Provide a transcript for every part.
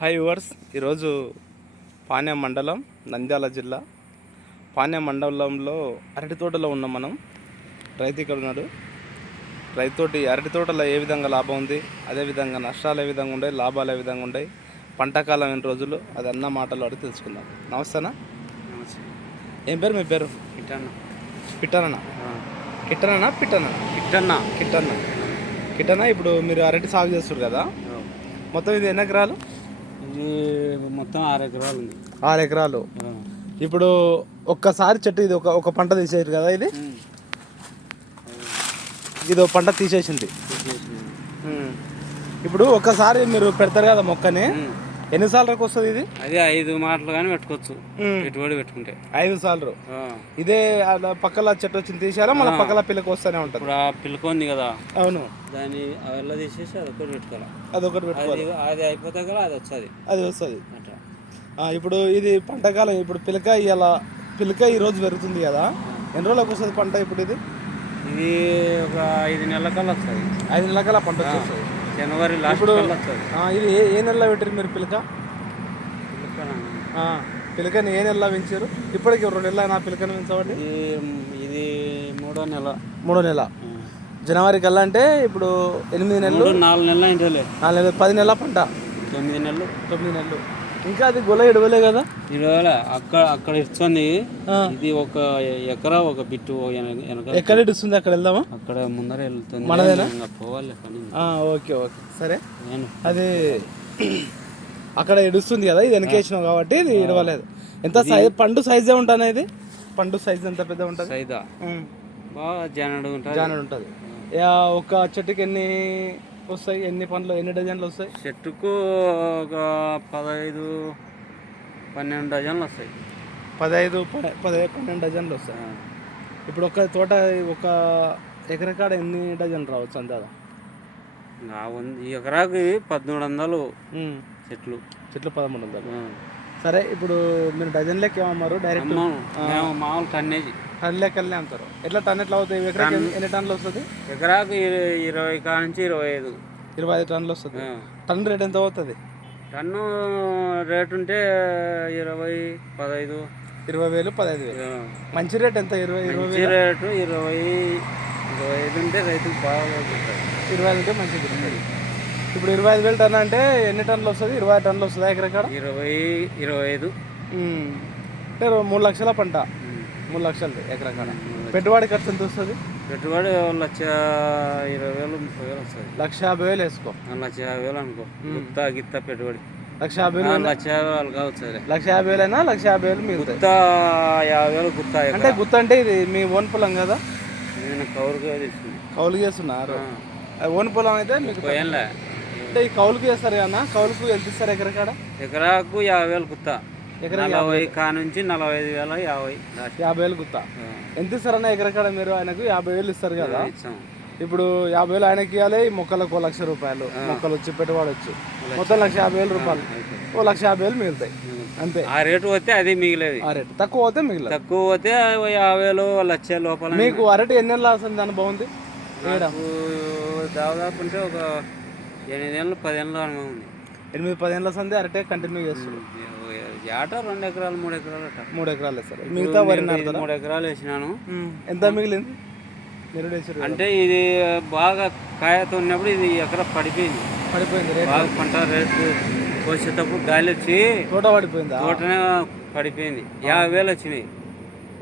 Hi viewers, ఈరోజు పాణ్యం మండలం, నంద్యాల జిల్లా పాణ్యం మండలంలో అరటి తోటలో ఉన్నాం మనం. రైతు ఇక్కడ ఉన్నాడు. రైతుతోటి అరటి తోటలో ఏ విధంగా లాభం ఉంది, అదేవిధంగా నష్టాలు ఏ విధంగా ఉన్నాయి, లాభాలు ఏ విధంగా ఉన్నాయి, పంటకాలం ఎన్ని రోజులు, అది అన్న మాటలు అడిగి తెలుసుకుందాం. నమస్తేనా? నమస్తే. ఏం పేరు మీ పేరు? కిట్టన్న. పిట్టనన్నా? కిట్టనన్నా పిట్టనా? కిట్టన్న. కిట్టన్న. కిట్టనా, ఇప్పుడు మీరు అరటి సాగు చేస్తారు కదా, మొత్తం ఇది ఎన్ని ఎకరాలు? ఇది మొత్తం 6 ఎకరాలు ఉంది. 6 ఎకరాలు. ఇప్పుడు ఒక్కసారి చెట్టు ఇది ఒక పంట తీసేది కదా, ఇది ఒక పంట తీసేసింది. ఇప్పుడు ఒక్కసారి మీరు పెడతారు కదా మొక్కని, ఎన్నిసార్లకు వస్తుంది ఇది? అది 5 మాటలు కానీ పెట్టుకోవచ్చు, పెట్టుబడి పెట్టుకుంటే 5 సార్లు. ఇదే పక్కల చెట్టు వచ్చింది తీసేయాలా, మళ్ళీ పక్కల పిల్లకి వస్తూనే ఉంటుంది. ఇప్పుడు ఆ పిల్లకొంది కదా, అవును, దాన్ని అలా తీసేసి అదొకటి పెట్టుకోవాలి. అదొకటి పెట్టుకోవాలి. అది అయిపోతే కదా అది వస్తుంది అట్లా. ఇప్పుడు ఇది పంటకాలం. ఇప్పుడు పిలక ఈ రోజు పెరుగుతుంది కదా, ఎన్ని రోజులకు వస్తుంది పంట? ఇప్పుడు ఇది ఒక 5 నెలల కల్లా వస్తుంది. 5 నెలల కల్లా పంట వచ్చేస్తుంది. జనవరి లాస్ట్ వస్తుంది. ఇది ఏ నెలలో పెట్టారు మీరు పిలక? పిలకని ఏ నెలలో పెంచారు? ఇప్పటికి 2 నెలలు నా పిలకని పెంచబట్టి. ఇది మూడో నెల. జనవరి కల్లా అంటే ఇప్పుడు 8 నెలలు, 4 నెలలు అయింది. 4 నెలలు, 10 నెలల పంట. 9 నెలలు. ఇంకా అది గొల ఇడవలే కదా. అక్కడ ఇస్తుంది. ఇది 1 ఎకరా 1 బిట్టు ఎక్కడ ఇస్తుంది? అక్కడ వెళ్దామా? అక్కడ ముందర వెళ్తుంది. మనదేనా? పోవాలి. ఓకే సరే. అది అక్కడ ఇడుస్తుంది కదా, ఇది వెనకేసినావు కాబట్టి ఇది ఇడవలేదు. ఎంత సైజ్ పండు సైజే ఉంటుంది? ఇది పండు సైజ్ ఎంత పెద్ద ఉంటుంది? సైజా బాగా జానడు ఉంటుంది. ఒక చెట్టుకి ఎన్ని వస్తాయి? ఎన్ని పండ్లు, ఎన్ని డజన్లు వస్తాయి? చెట్టుకు ఒక 15-12 డజన్లు వస్తాయి. 12 డజన్లు వస్తాయి. ఇప్పుడు ఒక తోట ఒక ఎకరకాడ ఎన్ని డజన్లు రావచ్చు అందాదా? ఈ ఎకరాకి 1300 చెట్లు 1300. సరే, ఇప్పుడు మీరు డజన్ లెక్క ఏమన్నారు? డైరెక్ట్ మామూలు టన్ లెక్కలనే అమ్ముతారు. ఎట్లా టన్ ఎట్లా అవుతాయి? ఎకరాకి ఎన్ని టన్నులు వస్తుంది? ఎకరాకు 20 నుంచి 25 టన్నులు వస్తుంది. టన్ రేట్ ఎంత అవుతుంది? టన్ను రేటు ఉంటే 15,000 15,000. మంచి రేట్ ఎంత? 20 రేటు 25 ఉంటే రైతుకు బాగా 25 ఉంటే మంచిది. ఇప్పుడు 25,000 టన్ అంటే ఎన్ని టన్నులు వస్తుంది? 20 టన్నులు వస్తుంది ఎకరకాడ? 25 అంటే 3 లక్షల పంట. 3 లక్షలు ఎకరకాడ. పెట్టుబడి ఖర్చు ఎంత వస్తుంది? పెట్టుబడి 1,20,000-30,000 వస్తుంది. 1,50,000 వేసుకో. 1,50,000 అనుకో. గిత్త పెట్టుబడి 1,50,000. 1,50,000 కావచ్చు. 1,50,000 అయినా 1,50,000 మిగులుతాయి. 50,000 అంటే గుత్త అంటే ఇది మీ ఓన్ పొలం కదా? నేను కౌలు చేస్తున్నారు. ఓన్ పొలం అయితే మీకు అంటే ఈ కౌలుకు చేస్తారు కదా. కౌలుకు ఎంత ఇస్తారు ఎకరకాడ? ఎకరాకు 50,000 గుత్త. 40 కా నుంచి 45,000, 50,000 గుత్త. ఎంత ఇస్తారన్న ఎకరకాడ? మీరు ఆయనకు 50,000 ఇస్తారు కదా. ఇప్పుడు 50,000 ఆయనకి ఇవ్వాలి. మొక్కలకు 1,00,000 రూపాయలు, మొక్కలు వచ్చి పెట్టుబడి వచ్చి మొత్తం 1,50,000 రూపాయలు. 1,50,000 మిగులుతాయి అంతే. ఆ రేటు పోతే అది మిగిలేదు. ఆ రేటు తక్కువ పోతే మిగిలేదు. తక్కువ పోతే 50,000, 1,00,000 లోపల. మీకు అరటి ఎన్ని నెలలు వస్తుంది అనుభవం ఉంది? దాదాపు ఉంటే ఒక 8 ఏళ్ళు 10 ఏళ్ళ అనుభవం ఉంది. 8-10 ఏళ్ళ సంది అరటే కంటిన్యూ చేస్తుంది. ఏటా 2 ఎకరాలు 3 ఎకరాలు 3 ఎకరాలు వేస్తారు. మిగతా వరి 3 ఎకరాలు వేసినాను. ఎంత మిగిలింది? అంటే ఇది బాగా కాయతో ఉన్నప్పుడు ఇది ఎకరా పడిపోయింది. బాగా పంట రేటు వచ్చేటప్పుడు గాలి వచ్చి తోట పడిపోయింది. తోటనే పడిపోయింది. 50,000 వచ్చినాయి.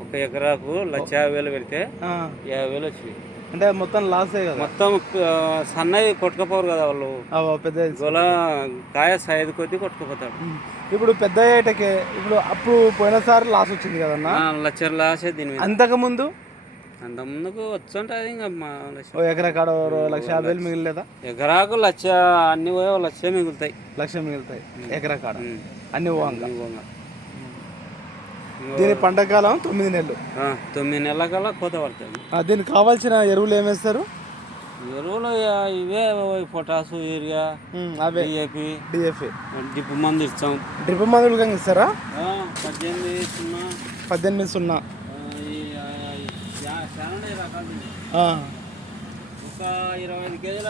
1 ఎకరాకు 1,50,000 పెడితే 50,000 వచ్చినాయి. అంటే మొత్తం లాసే కదా. మొత్తం సన్నవి కొట్టుకపోరు కదా వాళ్ళు. పెద్ద గొల కాయ సైజు కొద్ది కొట్టుకుపోతాడు. ఇప్పుడు పెద్ద ఏటకే ఇప్పుడు అప్పుడు పోయినసారి లాస్ వచ్చింది కదన్నా. 1,00,000 లాసే దీని మీద. అంతకుముందుకు వచ్చుంటుంది. ఇంకా ఎకరాకాడ 1,50,000 మిగిలేదా? ఎకరాకు 1,00,000 అన్ని పోయి 1,00,000 మిగులుతాయి. 1,00,000 మిగులుతాయి ఎకరాకాడ అన్ని పోగా. దీని పంటకాలం 9 నెలలు. 9 నెలల కల్లా కోత పడుతుంది. దీనికి కావాల్సిన ఎరువులు ఏమేస్తారు? ఎరువులు ఇవే పొటాసు, యూరియా, డిఏపి, డ్రిప్ మందు ఇస్తాం. డ్రిప్ మందులు కానీ ఇస్తారా? 18-0. ఒక 25 కేజీల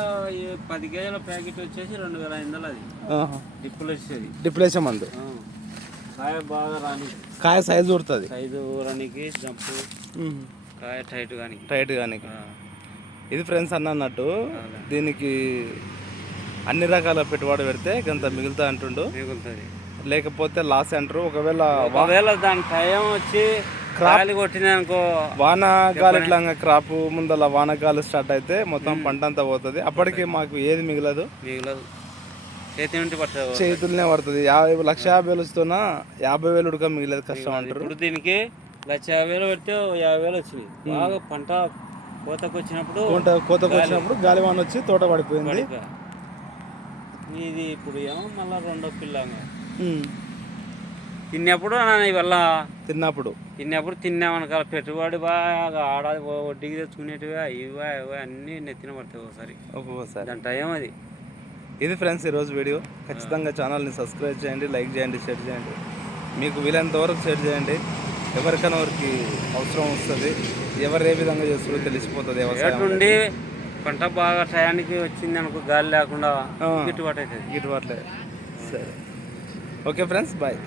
10 కేజీల ప్యాకెట్ వచ్చేసి 2500 అది డిప్పులు వచ్చేది. డిప్లేషన్ మందు కాయ బాగా రాని, కాయ సైజు ఉడుతుంది, సైజు రానికి జంపు, కాయ టైట్ కానీ. ఇది ఫ్రెండ్స్ అన్నట్టు దీనికి అన్ని రకాల పెట్టుబడి పెడితే కొంత మిగులుతా అంటుండు. మిగులుతుంది, లేకపోతే లాస్ అంటారు. ఒకవేళ దాని టైం వచ్చి గాలి కొట్టినానుకో, వానగాలి ఇట్లా క్రాప్ ముందల వానగాలి స్టార్ట్ అయితే మొత్తం పంట అంతా పోతుంది. అప్పటికి మాకు ఏది మిగలదు, చేతులనే పడుతుంది. 1,50,000 వస్తున్నా 50,000 ఉడక మిగిలేదు, కష్టం అంటారు. ఇప్పుడు దీనికి 1,50,000 పెడితే 50,000 వచ్చింది. బాగా పంట కోతకు వచ్చినప్పుడు గాలివాన వచ్చి తోట పడిపోయింది. ఇది ఇప్పుడు ఏమో మళ్ళీ రెండో పిల్లంగా తిన్నప్పుడు తిన్నప్పుడు తిన్నామనకాల పెట్టుబడి బాగా ఆడాది, వడ్డీకి తెచ్చుకునేటివి ఇవి అన్నీ నెత్తిన పడతాయి ఒక్కోసారి. దాని టైం అది. ఇది ఫ్రెండ్స్ ఈరోజు వీడియో. ఖచ్చితంగా ఛానల్ని సబ్స్క్రైబ్ చేయండి, లైక్ చేయండి, షేర్ చేయండి. మీకు వీలైనంత వరకు షేర్ చేయండి. ఎవరికైనా వారికి అవసరం వస్తుంది, ఎవరు ఏ విధంగా చేస్తారో తెలిసిపోతుంది. నుండి పంట బాగా టయానికి వచ్చింది అనుకో, గాలి లేకుండా గిట్టుబాటు అవుతుంది. సరే, ఓకే ఫ్రెండ్స్, బాయ్.